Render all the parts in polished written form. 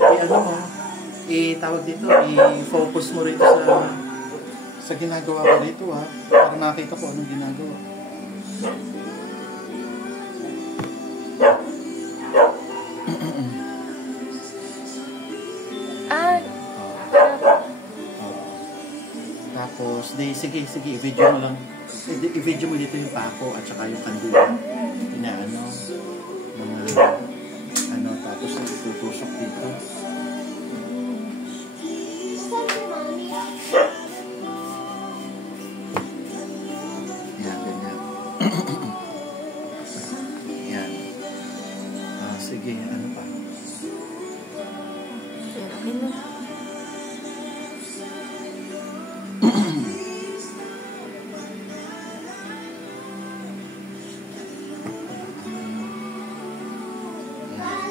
ano mo, tawag dito, i-focus mo rito sa ginagawa ko rito ha. Para nakita ko anong ginagawa. Tapos, sige, i-video mo lang. I-video mo dito yung pako at saka yung kandila. Inaano, mga, tapos tutusok dito. Yan, ganyan. Yan. Sige, ano pa? Okay na.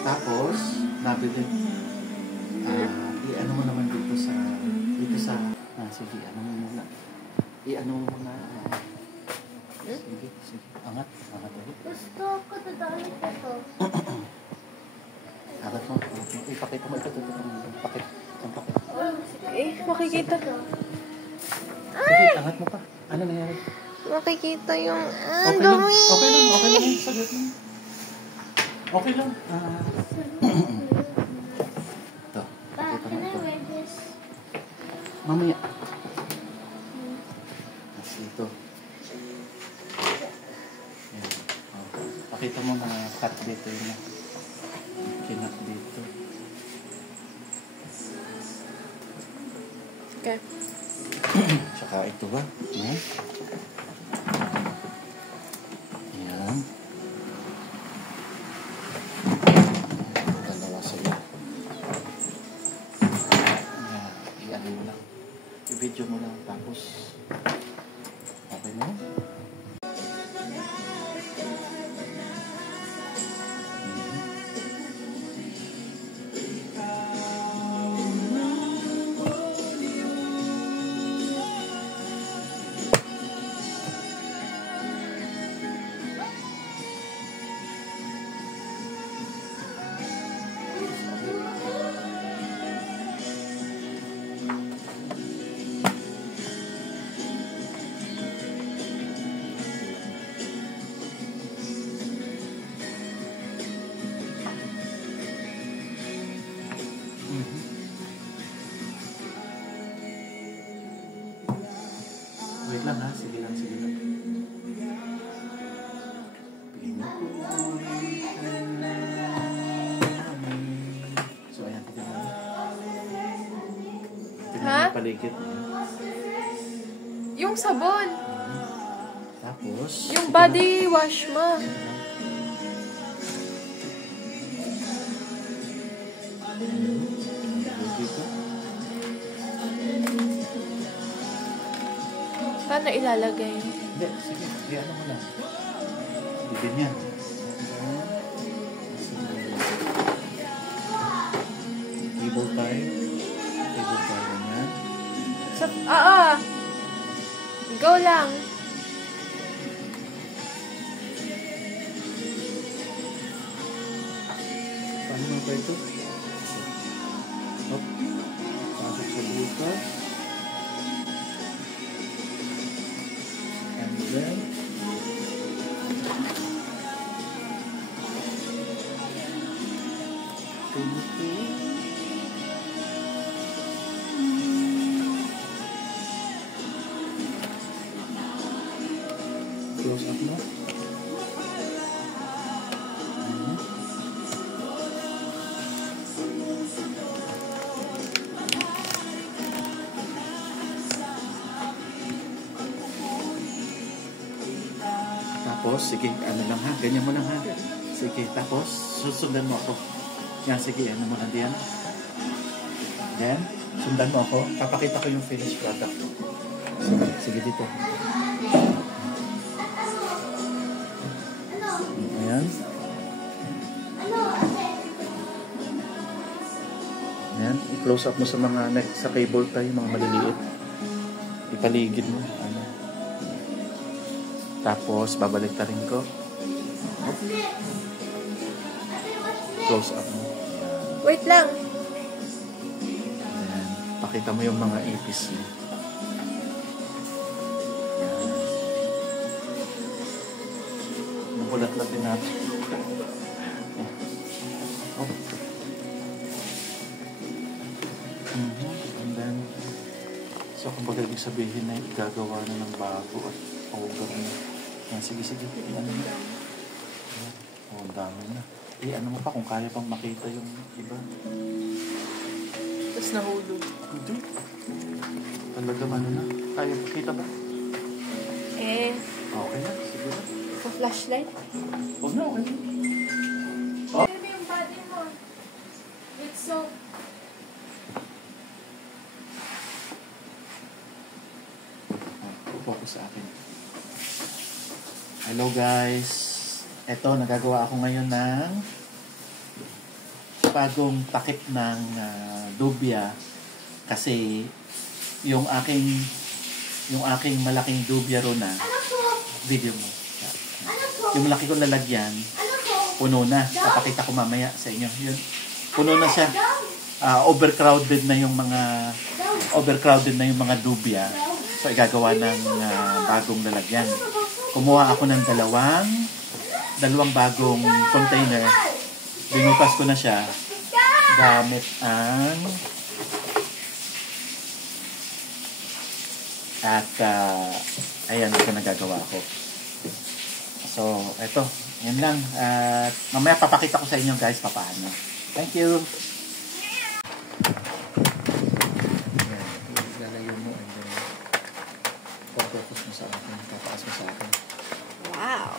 Tapos, nabili, i-ano mo naman dito sa, sige, ano mo muna. I-ano mo muna. Sige, angat ulit. Gusto ko dadalik ito. Angat mo, ipakita mo ito, pakit. Makikita. Sige, angat mo pa. Ano nangyari? Makikita yung Okay lang, sagot lang. Okay lang. Ito. Can I wear this? Mamaya. Kasi ito. Ayan. Pakita mo na cut dito yun. Kinat dito. Okay. Tsaka ito ba? Ayan. Ayan. I-video mo lang tapos okay mo? Wait lang ha, sige lang. So ayan, tignan mo. Tignan mo paligid. Yung sabon. Tapos Yung body wash mo. dito. Paano ilalagay? Hindi, sige. Ano mo lang. Bibin yan. Cable tie. Ganyan. Go lang. Paano mo ba ito? Hop. Pasok sa bukas. And then close up mo. Tapos, sige, ano lang ha, ganyan mo lang ha. Sige, tapos, susundan mo ako. Yan, sige, ano mo lang diyan. Then, sundan mo ako. Papakita ko yung finished product. Sige dito. Ayan. Ayan, i-close up mo sa mga sa cable tie, mga maliliit. Ipaligid mo. Ano. Tapos, babalik ta rin ko. Close up mo. Wait lang. makita mo yung mga ipis niya. Magulat-lat din natin. Oh. And then, so kumbaga ibig sabihin na gagawa na ng bago at over na. Yan, sige. Ano na? Oh, ang dami na. Ano mo pa kung kaya pang makita yung iba. Tapos nahulog. Hindi. Talagang ano na. Kaya makita ba? Okay na. Sige na. Sa flashlight. Huwag na, okay. Pero yung body mo. It's so... Upo ko sa akin. Hello guys. Eto, nagagawa ako ngayon ng bagong takip ng dubya kasi yung aking malaking dubya ro na video mo. Yung malaki kong lalagyan puno na. Papakita ko mamaya sa inyo. Yun. Puno na siya. Overcrowded na yung mga dubya. So igagawa ng bagong lalagyan. Kumuha ako ng dalawang bagong container. Binutas ko na siya gamit ang ayan ito nagagawa ko. So, eto. Yan lang. At mamaya papakita ko sa inyo guys papaano. Thank you. Lalayo mo and then focus mo sa akin. Tataas mo sa akin. Wow!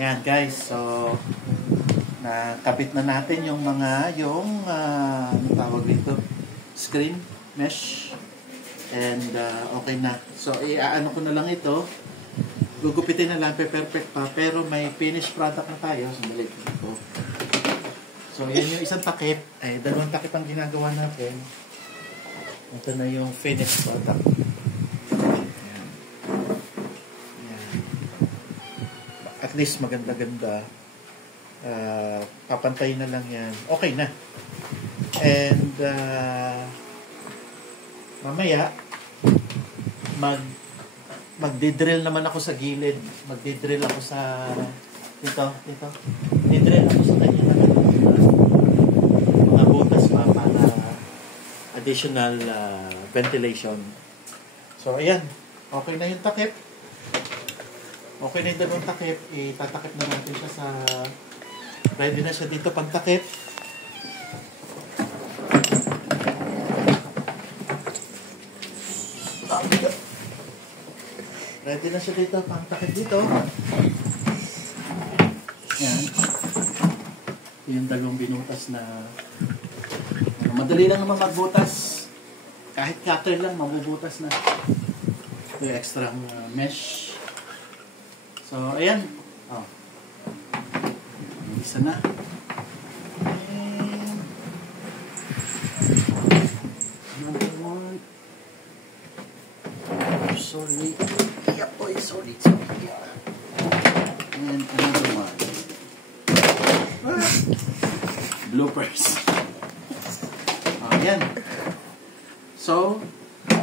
Ayan guys, so nakabit na natin yung ano tawag dito, screen mesh and okay na. So iaano ko na lang ito, gugupitin na lang, perfect pa, pero may finished product na tayo. Sandali ito. So yan yung isang takip, dalawang takip ang ginagawa natin. Ito na yung finished product. At least maganda-ganda. Papantayin na lang yan. Okay na. And mamaya magdidrill naman ako sa gilid. Magdidrill ako sa dito. Didrill ako sa kanya na mga butas pa para additional ventilation. So ayan. Okay na yung takip. Okay na yung dalawang takip, itatakip na natin siya sa... Ready na siya dito pang takip. Ready na siya dito pang takip dito. Yan. Yung dalawang binutas na... Madali lang naman magbutas. Kahit cutter lang, mabubutas na. Ito yung extra mesh. So, ayan. Oh. Isa na. And another one. Sorry. Yeah, boy, sorry. Yeah. And another one. Bloopers. Ayan. So,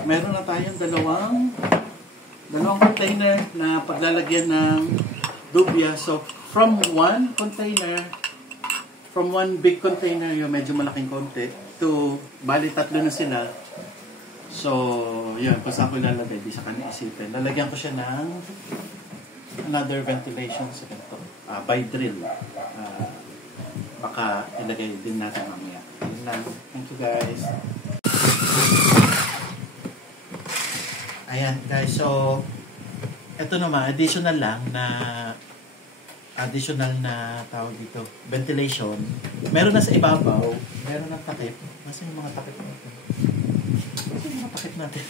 meron na tayong dalawang container na paglalagyan ng dubya. So, from one big container, yung medyo malaking konti, to, bali tatlo na sila. So, yun, kung saan ko ilalagay, di sa kanya isipin. Lalagyan ko siya ng another ventilation sa ganito. By drill. Baka ilagay din natin mamaya. Yun lang. Thank you guys. Ayan guys, so ito naman, additional na tawag dito, ventilation. Meron na sa ibabaw, meron na takip. Nasaan yung mga takip natin? Nasaan yung mga takip natin?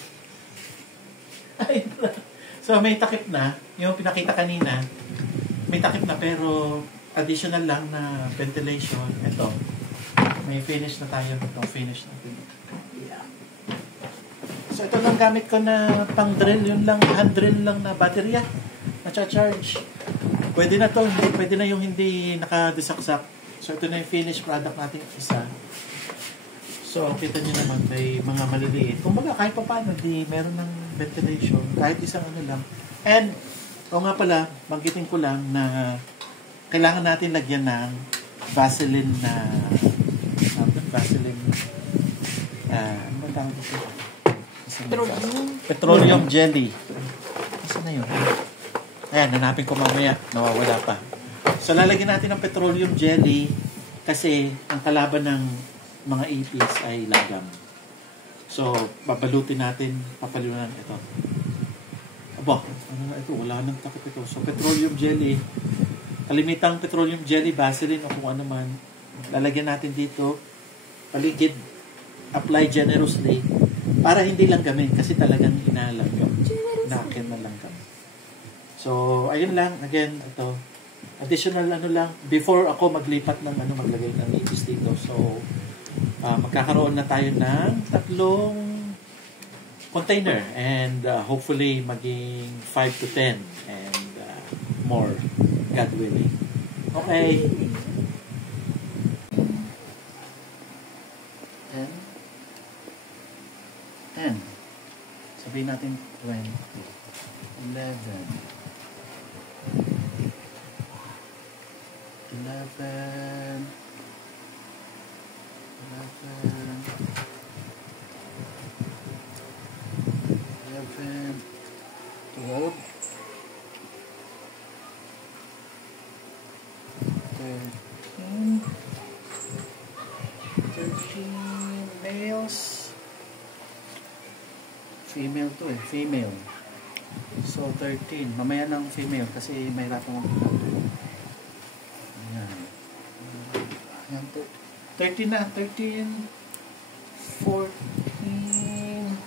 So may takip na, yung pinakita kanina, may takip na pero additional lang na ventilation. Ito, may finish na tayo. Itong finish natin. Yeah. So ito lang gamit ko na pang drill, yun lang, hand drill lang na baterya. Nacha-charge. Pwede na to, pwede na yung hindi nakadisaksak. So, ito na yung finished product natin isa. So, kita nyo naman, may mga maliliit. Kung baga, kahit pa paano, di meron ng ventilation, kahit isang ano lang. And, o nga pala, banggitin ko lang na kailangan natin lagyan ng Vaseline na, Vaseline, ano ba tawag ito? Petroleum jelly. Saan na yun? Ayan, hanapin ko mamaya. Nawawala pa. So, lalagyan natin ng petroleum jelly kasi ang kalaban ng mga ipis ay lagam. So, babalutin natin, papalunan ito. Aba, ano na ito? Wala nang takip ito. So, petroleum jelly. Kalimitang petroleum jelly, Vaseline o kung ano man. Lalagyan natin dito. Paligid. Apply generously. Para hindi lang gamin kasi talagang inalagam. Nakin na lang kami. So, ayun lang. Again, ito. Additional ano lang. Before ako maglipat ng maglagay ng ipis dito. So, magkakaroon na tayo ng 3 container. And hopefully, maging 5 to 10. And more. God willing. Okay. 10. Sabihin natin 20. 11. 12. 13 males. Female to female. So 13. Mamaya ng female kasi may rapang ayan. Ayan to. 13 na. 13. 14.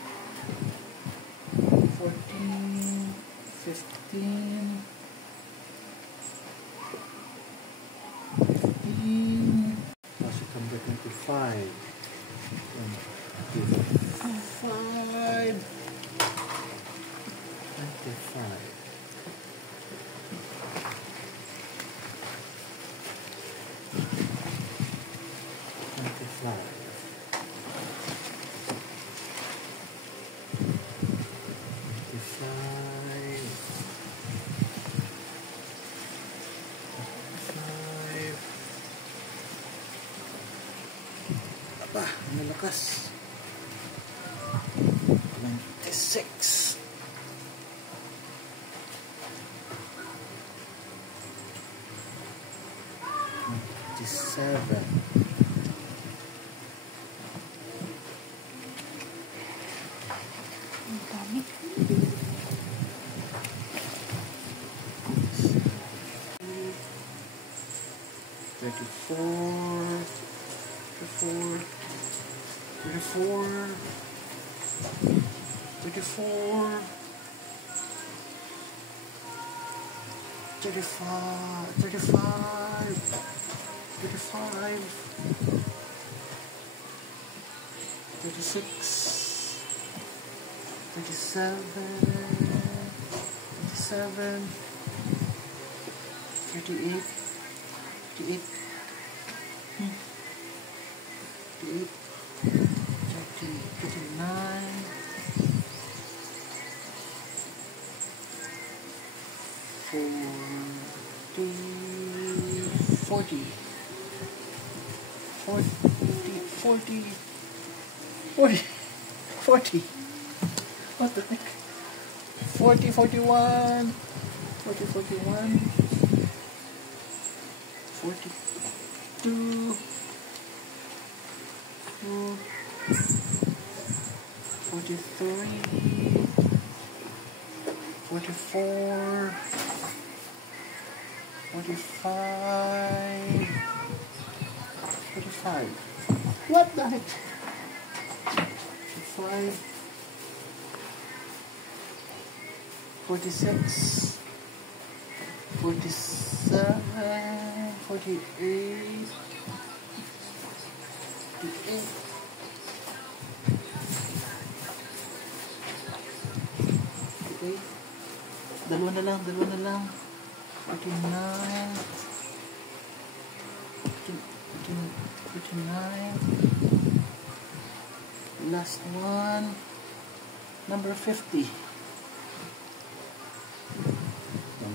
14. 15. 15. September 25. 25. 25. Aba, malakas. 26. 27. 40. What the heck? 40, 41. 40, 41. 42. 43. 44. 45. 45. What the heck? 45. 46. 47. 48. 48. 49. Dalawa na lang. 49. 49. Last one. Number 50.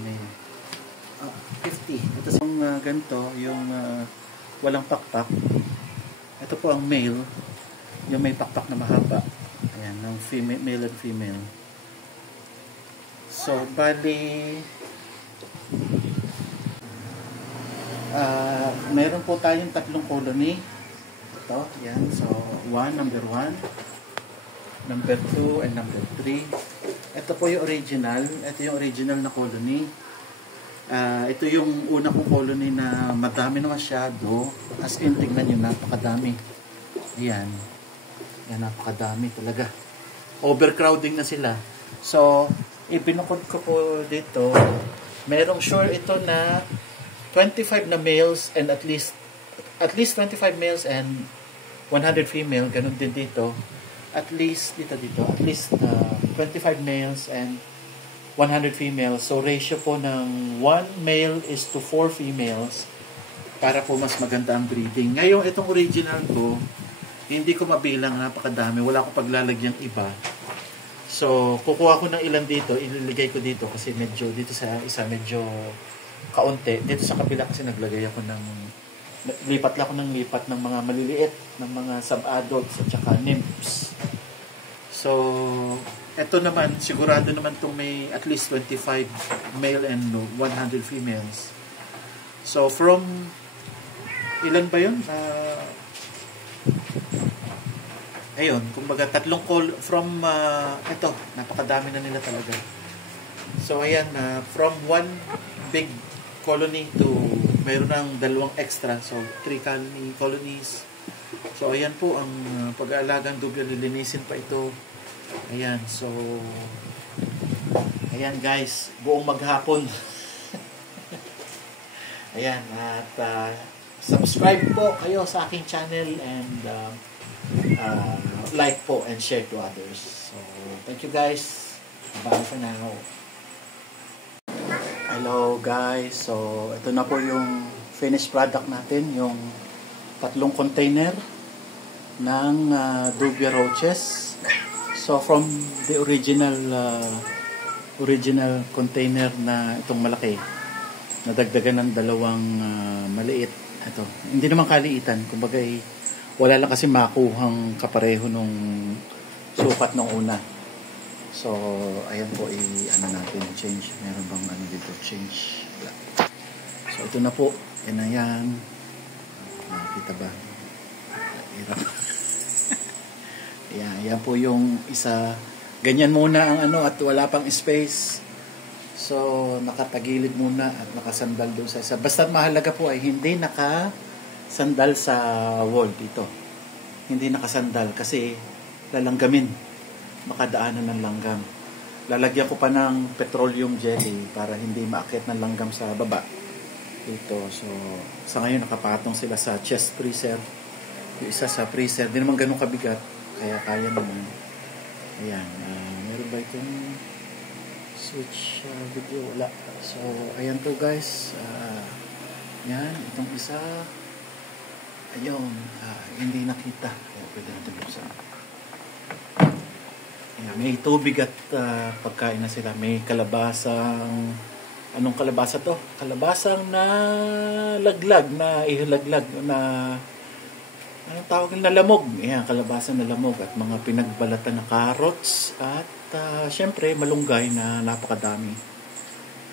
May 50. Ito yung ganito, yung walang pakpak. Ito po ang male, yung may pakpak na mahaba. Ayan, ng female, male and female. So, bali, meron po tayong tatlong colony. Ito, yan. So, number 1, number 2, and number 3. Ito po yung original. Ito yung original na colony. Ito yung una kong colony na madami na masyado. As in, tingnan nyo, napakadami. Ayan. Yan, napakadami talaga. Overcrowding na sila. So, ibinukod ko po dito. Merong sure ito na 25 na males and at least 25 males and 100 female. Ganun din dito. At least 25 males and 100 females. So, ratio po ng 1 male is to 4 females para po mas maganda ang breeding. Ngayon, itong original ko, hindi ko mabilang, napakadami. Wala ko paglalagyang iba. So, kukuha ko ng ilan dito, ililigay ko dito kasi medyo, dito sa isa medyo kaunti. Dito sa kabila kasi naglagay ako lipat ng mga maliliit, ng mga sub-adults at saka nymphs. So, ito naman, sigurado naman itong may at least 25 male and 100 females. So, from, ilan ba yun? Ayun, kumbaga tatlong from, ito, napakadami na nila talaga. So, ayan, from one big colony to, mayroon ng dalawang extra. So, 3 colonies. So, ayan po, ang pag-aalagang dubyo, lilinisin pa ito. Ayan, so ayan guys, buong maghapon. Ayan, at subscribe po kayo sa aking channel and like po and share to others. So, thank you guys. Bye for now. Hello guys, so ito na po yung finished product natin, yung 3 container ng Dubia roaches. So from the original container na itong malaki, nadagdagan ng 2 maliit. Ito, hindi naman kaliitan, kumbaga wala lang kasi makuhang kapareho nung sukat nung una. So ayan po, ano natin, change. Meron bang ano dito, change. So ito na po, yan. Nakita ba? Hirap. Yan po yung isa. Ganyan muna ang ano at wala pang space. So, nakatagilid muna at nakasandal doon sa isa. Basta mahalaga po ay hindi nakasandal sa wall dito. Hindi nakasandal kasi lalanggamin. Makadaanan ng langgam. Lalagyan ko pa ng petroleum jelly para hindi maakyat ng langgam sa baba. Dito. So, sa ngayon nakapatong sila sa chest freezer. Yung isa sa freezer. Hindi naman ganun kabigat. Kaya kaya naman. Ayan. Meron ba itong switch video? Wala. So, ayan to guys. Yan. Itong isa. Ayun. Hindi nakita. Kaya pwede natin buksan. Ayan. May tubig at pagkain na sila. May kalabasang... Anong kalabasa to? Kalabasang na laglag. Na ihalaglag. Na... Anong tawag na lamog? Ayan, kalabasa na lamog at mga pinagbalatan na carrots at syempre malunggay na napakadami.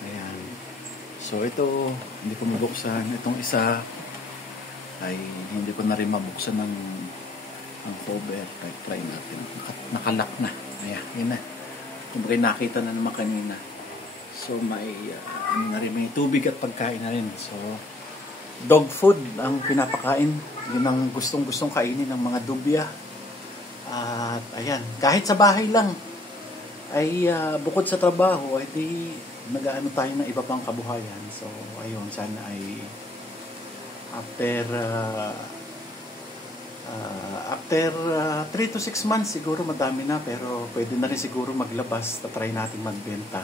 Ayan. So ito, hindi ko mabuksan. Itong isa ay hindi ko na rin mabuksan ng cover. Try natin. Nakalak na. Ayan, yun na. Kumbaga nakita na naman kanina. So may, may tubig at pagkain na rin. So, dog food ang pinapakain. Yun ang gustong-gustong kainin ng mga dubya. At ayan, kahit sa bahay lang ay bukod sa trabaho ay di nag-aano tayo ng iba pang kabuhayan. So ayun, sana ay after 3 to 6 months siguro madami na, pero pwede na rin siguro maglabas. Try natin magbenta.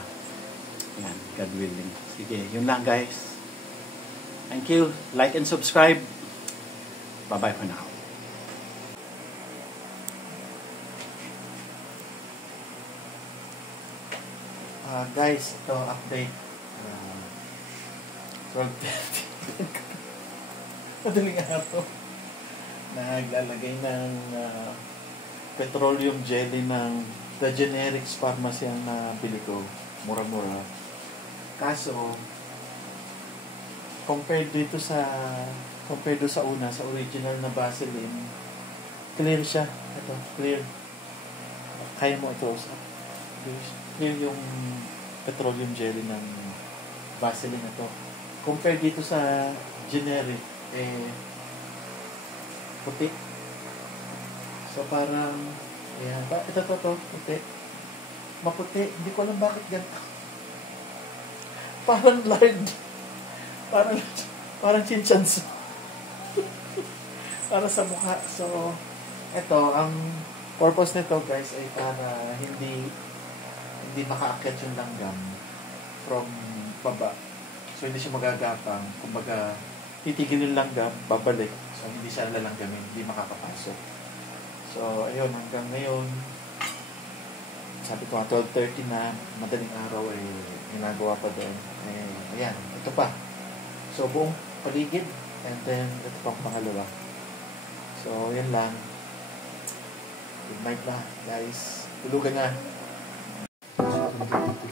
Yan, God willing. Sige, yun lang guys. Thank you. Like and subscribe. Bye-bye for now. Guys, ito update. 12:30. Madaling araw. Naglalagay ng petroleum jelly ng The Generics Pharmacy ang nabili ko. Mura-mura. Kaso, compared doon sa una, sa original na Vaseline, clear siya. Ito, clear. Kaya mo ito. Clear yung petroleum jelly ng Vaseline na to. Compared dito sa generic, puti. So parang, ayan, ito, puti. Maputi. Hindi ko alam bakit ganito. Parang lard. Parang chinchansu. Para sa mukha. So, ito, ang purpose nito guys ay para hindi makaakyat yung langgam from baba. So, hindi siya magagapang. Kumbaga, titigil yung langgam, babalik. So, hindi siya lalanggamin. Hindi makakapasok. So, ayun, hanggang ngayon, sabi ko, 12:30 na, madaling araw ay ginagawa pa doon. Ayan, ito pa. So, buong paligid. And then, ito pang pangalawa. So, yan lang. Good night na, guys. Tulugan na. 25.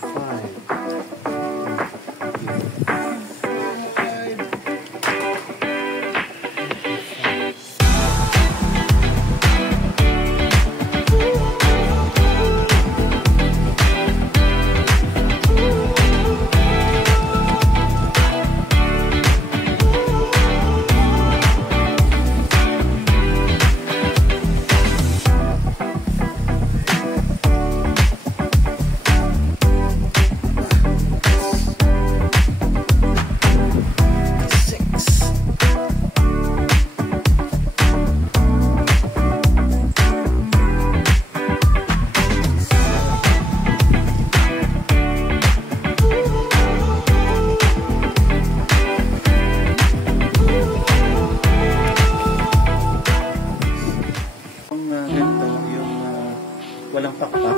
Walang pakpak.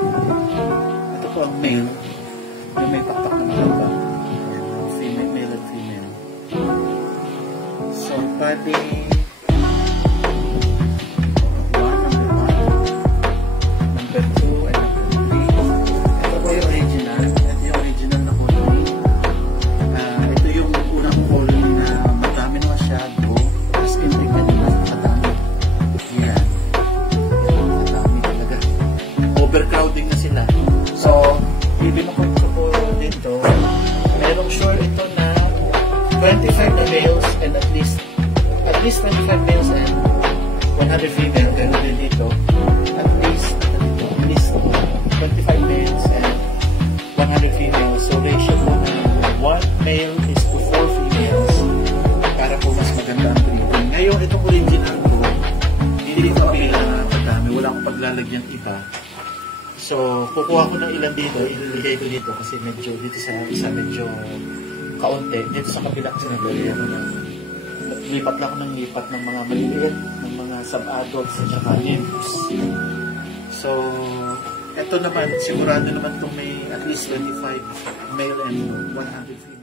Ito po ang male. Yung may pakpak na pakpak. Female, male at female. So, body 1, number 2, and number 3. Ito po yung original. Ito yung original na colony. Ito yung unang colony na madami na masyado. Tapos intignan nila madami. Yan. Overcrowding na sila. So, ibinukod ko po dito. Merong sure ito na 25 na males and at least 25 males and 100 female. Ganun din dito. At least 25 males and 100 females. So, ratio po na 1 male is to 4 females para po mas maganda ang breeding. Ngayon, itong original ko, hindi ko madami. Wala akong paglalagyan iba. So, kukuha ko ng ilan dito, ililagay ko dito kasi medyo dito sa isa medyo kaunti. Dito sa kabila kasi naglagay ako ng lipat lang ako ng lipat ng mga maliliit, ng mga sub-adults at saka nymphs. So, eto naman, sigurado naman itong may at least 25 male and 100 female.